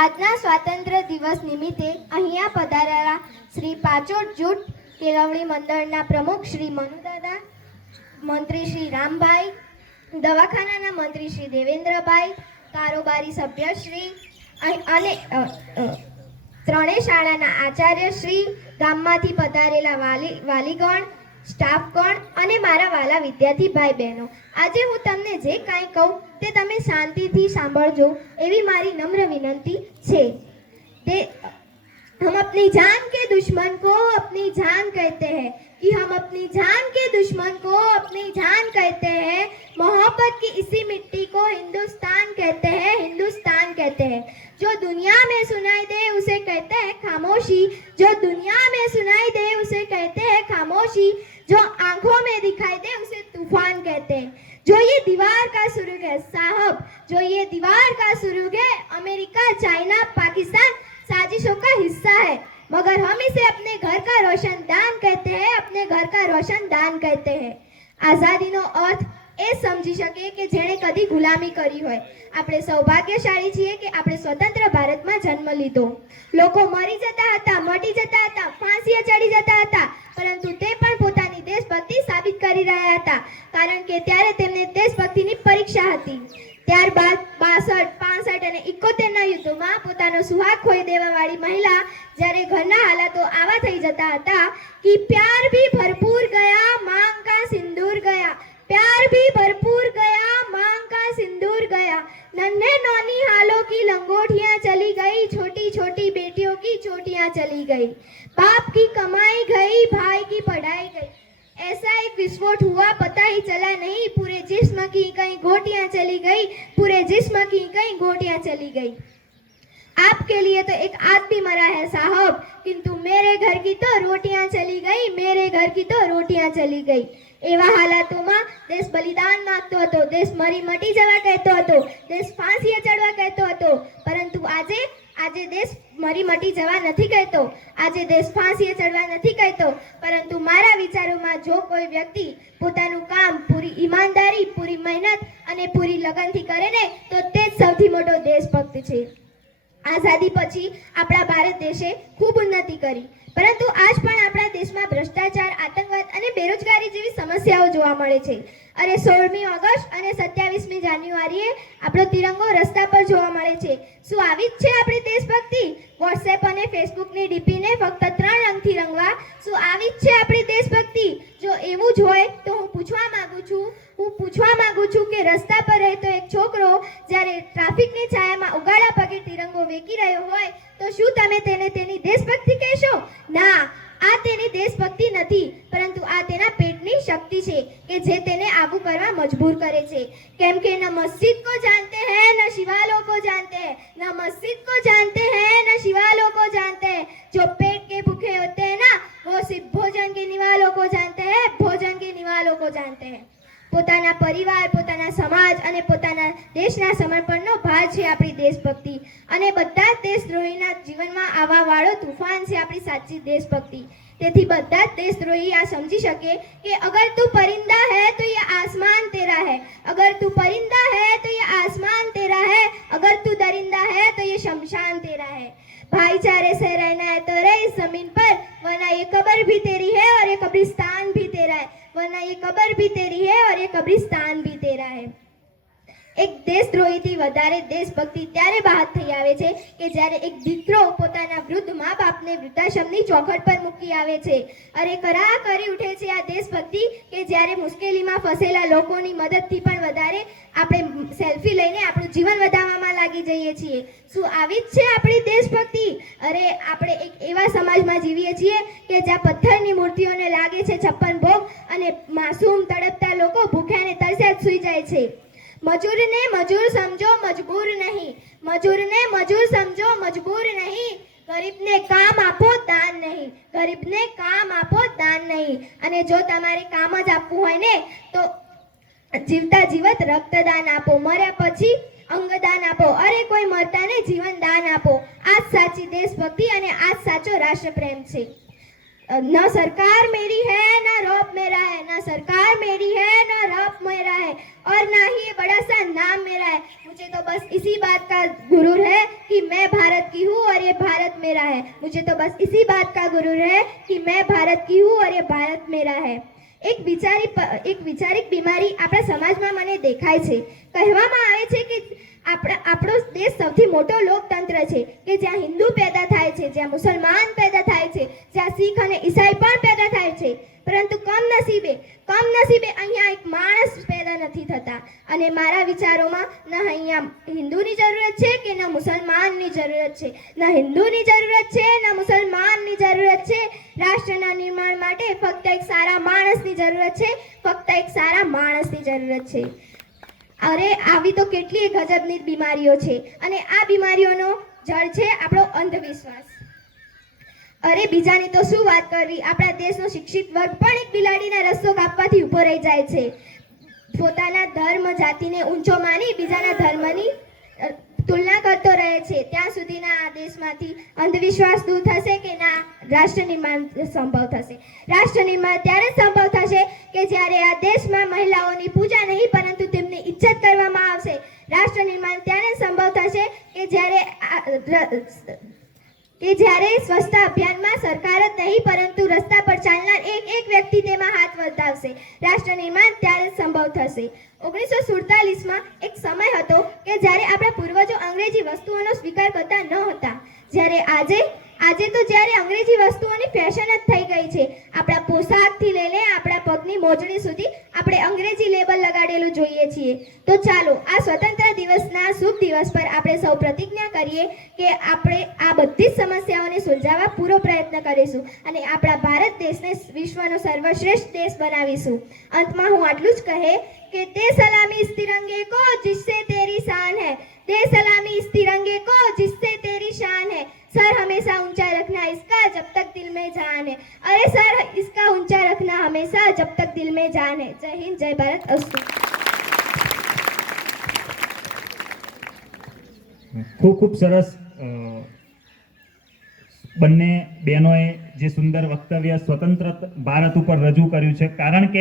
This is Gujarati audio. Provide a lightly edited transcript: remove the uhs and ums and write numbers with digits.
આજના સ્વાતંત્ર્ય દિવસ નિમિત્તે અહીંયા પધારેલા શ્રી પાચોડ જૂથ કેળવણી મંડળના પ્રમુખ શ્રી મનુદાદા, મંત્રી શ્રી રામભાઈ, દવાખાનાના મંત્રી શ્રી દેવેન્દ્રભાઈ, કારોબારી સભ્યશ્રી અને ત્રણેય શાળાના આચાર્યશ્રી, ગામમાંથી પધારેલા વાલીગણ, સ્ટાફગણ અને મારા વાલા વિદ્યાર્થી ભાઈ બહેનો, આજે હું તમને જે કાંઈ કહું તે તમે શાંતિથી સાંભળજો એવી મારી નમ્ર વિનંતી છે। हम अपनी जान के दुश्मन को अपनी जान कहते हैं कि हम अपनी जान के दुश्मन को अपनी जान कहते हैं। मोहब्बत की इसी मिट्टी को हिंदुस्तान कहते हैं, हिंदुस्तान कहते हैं। जो दुनिया में सुनाई दे उसे कहते हैं खामोशी, जो दुनिया में सुनाई दे उसे कहते हैं खामोशी, जो आंखों में दिखाई दे उसे तूफान कहते हैं। जो ये दीवार का सुरूग है साहब, जो ये दीवार का सुरूग है, अमेरिका, चाइना, पाकिस्तान साजिशों का हिस्सा है, मगर हम इसे अपने घर का रोशनदान कहते हैं, अपने घर का रोशनदान कहते हैं। આઝાદીનો અર્થ એ સમજી શકે કે જેણે કદી ગુલામી કરી હોય। આપણે સૌભાગ્યશાળી છીએ કે આપણે સ્વતંત્ર ભારતમાં જન્મ લીધો। લોકો મરી જતા હતા, મટી જતા હતા, ફાંસીએ ચડી જતા હતા, પરંતુ તે પણ પોતાની દેશભક્તિ સાબિત કરી રહ્યા હતા, કારણ કે ત્યારે તેમને દેશભક્તિની પરીક્ષા હતી। ત્યારબાદ 62, 65 અને 71ના યુદ્ધોમાં પોતાનો સુહાગ ખોઈ દેવાવાળી મહિલા જ્યારે ઘરના હાલાતો આવા થઈ જતા હતા કે પ્યાર ભી ભરપૂર ગયા, માંગ કા સિંદૂર ગયા, प्यार भी भरपूर गया, मांग का सिंदूर गया, नन्हे नौनी हालों की लंगोटियां चली गई, छोटी छोटी बेटियों की चोटियां चली गई, बाप की कमाई गई, भाई की पढ़ाई गई, ऐसा एक विस्फोट हुआ पता ही चला नहीं, पूरे जिस्म की कहीं गोटियां चली गई, पूरे जिस्म की कहीं गोटियां चली गई। आपके लिए तो एक आदमी मरा है साहब, किंतु मेरे घर की तो रोटियां चली गई, मेरे घर की तो रोटियां चली गई। એવા હાલાતોમાં દેશ બલિદાન માંગતો હતો, દેશ મરી મટી જવા કહેતો હતો, દેશ ફાંસીએ ચડવા કહેતો હતો, પરંતુ આજે દેશ મરી મટી જવા નથી કહેતો, આજે દેશ ફાંસીએ ચડવા નથી કહેતો, પરંતુ મારા વિચારોમાં જો કોઈ વ્યક્તિ પોતાનું કામ પૂરી ઈમાનદારી, પૂરી મહેનત અને પૂરી લગનથી કરે ને તો તે જ સૌથી મોટો દેશભક્ત છે। આઝાદી પછી આપણા ભારત દેશે ખૂબ ઉન્નતિ કરી, પરંતુ આજ પણ આપણા દેશમાં ભ્રષ્ટાચાર, આતંકવાદ અને બેરોજગારી જેવી સમસ્યાઓ જોવા મળે છે। અરે 16મી ઓગસ્ટ અને 27મી જાન્યુઆરીએ આપણો તિરંગો રસ્તા પર જોવા મળે છે। શું આવી જ છે આપણી દેશભક્તિ? વોટ્સએપ અને ફેસબુકની ડીપીને ફક્ત 3 રંગથી રંગવા, શું આવી જ છે આપણી દેશભક્તિ? જો એવું જ હોય તો હું પૂછવા માંગુ છું કે રસ્તા પર રહેતો એક છોકરો જ્યારે ટ્રાફિકની છાયામાં ઉગાડા પગે તિરંગો વેકી રહ્યો હોય તો શું તમે તેને તેની દેશભક્તિ કહેશો? ના, આ તેની દેશભક્તિ નથી, પરંતુ આ તેના પેટની શક્તિ છે કે જે તેને આવું કરવા મજબૂર કરે છે। કેમ કે ન મસ્જિદ કો જાનતે हैं, न शिवालों को जानते हैं, न मस्जिद को जानते हैं, न शिवालों को जानते हैं। जो पेट के भूखे होते हैं ना, वो सिर्फ भोजन के निवालों को जानते हैं, भोजन के निवालों को जानते हैं। પોતાના પરિવાર, પોતાના સમાજ અને પોતાના દેશના સમર્પણનો ભાર છે આપણી દેશભક્તિ, અને બધા જ દેશદ્રોહીના જીવનમાં આવવા વાળો તૂફાન છે આપણી સાચી દેશભક્તિ। તેથી બધા જ દેશદ્રોહી આ સમજી શકે કે અગર તું પરિંदा है तो ये आसमान तेरा है, अगर तू परिंदा है तो ये आसमान तेरा है, अगर तू दरिंदा है तो ये शमशान तेरा है। भाईचारे से रहना है तो रह इस जमीन पर, वरना ये कब्र भी तेरी है और ये कब्रिस्तान भी तेरा है, वरना ये कब्र भी तेरी है और ये कब्रिस्तान भी तेरा है। એક દેશદ્રોહીથી વધારે દેશભક્તિ ત્યારે બહાર થઈ આવે છે કે જ્યારે એક દીકરો પોતાના વૃદ્ધ મા બાપને વૃદ્ધાશ્રમની ચોખટ પર મૂકી આવે છે। અરે કરા કરી ઉઠે છે આ દેશભક્તિ કે જ્યારે મુશ્કેલીમાં ફસેલા લોકોની મદદથી પણ વધારે આપણે સેલ્ફી લઈને આપણું જીવન વધારવામાં લાગી જઈએ છીએ। શું આવી જ છે આપણી દેશભક્તિ? અરે આપણે એક એવા સમાજમાં જીવીએ છીએ કે જ્યાં પથ્થરની મૂર્તિઓને લાગે છે 56 ભોગ અને માસૂમ તડપતા લોકો ભૂખ્યાને તરસ્યા જ સૂઈ જાય છે। मजूर ने मजूर समझो मजबूर नहीं, मजूर ने मजूर समझो मजबूर नहीं, गरीब ने काम આપો દાન નહીં, ગરીબ ને કામ આપો દાન નહીં। અને જો તમારે કામ જ આપવું હોય ને તો જીવતા જીવત રક્તદાન આપો, મર્યા પછી અંગદાન આપો, અરે કોઈ મરતાને જીવન દાન આપો। આ જ સાચી દેશભક્તિ અને આ જ સાચો રાષ્ટ્રપ્રેમ છે। न सरकार मेरी है न रौब मेरा है, न सरकार मेरी है न रौब मेरा है, और ना ही ये बड़ा सा नाम मेरा है। मुझे तो बस इसी बात का गुरूर है कि मैं भारत की हूँ और ये भारत मेरा है। मुझे तो बस इसी बात का गुरूर है कि मैं भारत की हूँ और ये भारत मेरा है। એક વિચારિક બીમારી આપણા સમાજમાં મને દેખાય છે. કહેવામાં આવે છે કે આપણો દેશ સૌથી મોટો લોકતંત્ર છે કે જ્યાં હિન્દુ પેદા થાય છે, જ્યાં મુસલમાન પેદા થાય છે, જ્યાં શીખ અને ઈસાઈ પણ પેદા થાય છે, પરંતુ કમનસીબે અહીંયા એક માણસ પેદા નથી થતા. અને મારા વિચારોમાં ન અહીંયા હિન્દુની જરૂરત છે કે ન મુસલમાનની જરૂરત છે, ન હિન્દુની જરૂરત છે ન મુસલમાનની જરૂરત છે. રાષ્ટ્રના નિર્માણ માટે ફક્ત એક સારા માણસની જરૂરત છે, ફક્ત એક સારા માણસની જરૂરત છે. અરે આવી તો કેટલી ગજબની બીમારીઓ છે અને આ બીમારીઓનો જળ છે આપણો અંધવિશ્વાસ. અરે બીજાની તો શું વાત કરવી, આપણા દેશનો શિક્ષિત વર્ગ પણ એક બિલાડીના રસ્તો કાપવાથી ઊભો રહી જાય છે. પોતાના ધર્મ જાતિને ઊંચો માની બીજાના ધર્મની તુલના કરતો રહે છે. ત્યાં સુધીના આ દેશમાંથી અંધવિશ્વાસ દૂર થશે કે ના રાષ્ટ્ર નિર્માણ સંભવ થશે? રાષ્ટ્ર નિર્માણ ત્યારે સંભવ થશે કે જ્યારે આ દેશમાં મહિલાઓની પૂજા નહીં પરંતુ તેમની ઇજ્જત કરવામાં આવશે. રાષ્ટ્ર નિર્માણ ત્યારે સંભવ થશે કે જ્યારે સ્વચ્છતા અભિયાનમાં સરકાર જ નહીં પરંતુ રસ્તા પર ચાલનાર એક વ્યક્તિ તેમાં હાથ વધાવશે. રાષ્ટ્ર નિર્માણ ત્યારે સંભવ થશે. 1947માં એક સમય હતો કે જ્યારે આપણા પૂર્વજો અંગ્રેજી વસ્તુઓનો સ્વીકાર કરતા ન હતા. આજે તો જ્યારે અંગ્રેજી વસ્તુઓની ફેશન જ થઈ ગઈ છે. આપણા પોશાકથી લઈને આપણા પગની મોજડી સુધી આપણે અંગ્રેજી લેબલ લગાડેલું જોઈએ છીએ. તો ચાલો આ સ્વતંત્ર દિવસના શુભ દિવસ પર આપણે સૌ પ્રતિજ્ઞા કરીએ કે આપણે આ બધી જ સમસ્યાઓને સુલઝાવવા પૂરો પ્રયત્ન કરીશું અને આપણા ભારત દેશને વિશ્વનો સર્વશ્રેષ્ઠ દેશ બનાવીશું. અંતમાં હું આટલું જ કહે कि दे सलामी इस तिरंगे को जिससे तेरी शान है, दे सलामी इस तिरंगे को जिससे तेरी शान है, सर हमेशा ऊंचा रखना इसका जब तक दिल में जान है. अरे सर इसका ऊंचा रखना हमेशा जब तक दिल में जान है. जय हिंद, जय भारत. अस्तु. ખૂબ ખૂબ સરસ બંને બહેનોએ જે સુંદર વક્તવ્ય સ્વતંત્ર ભારત ઉપર રજૂ કર્યું છે. કારણ કે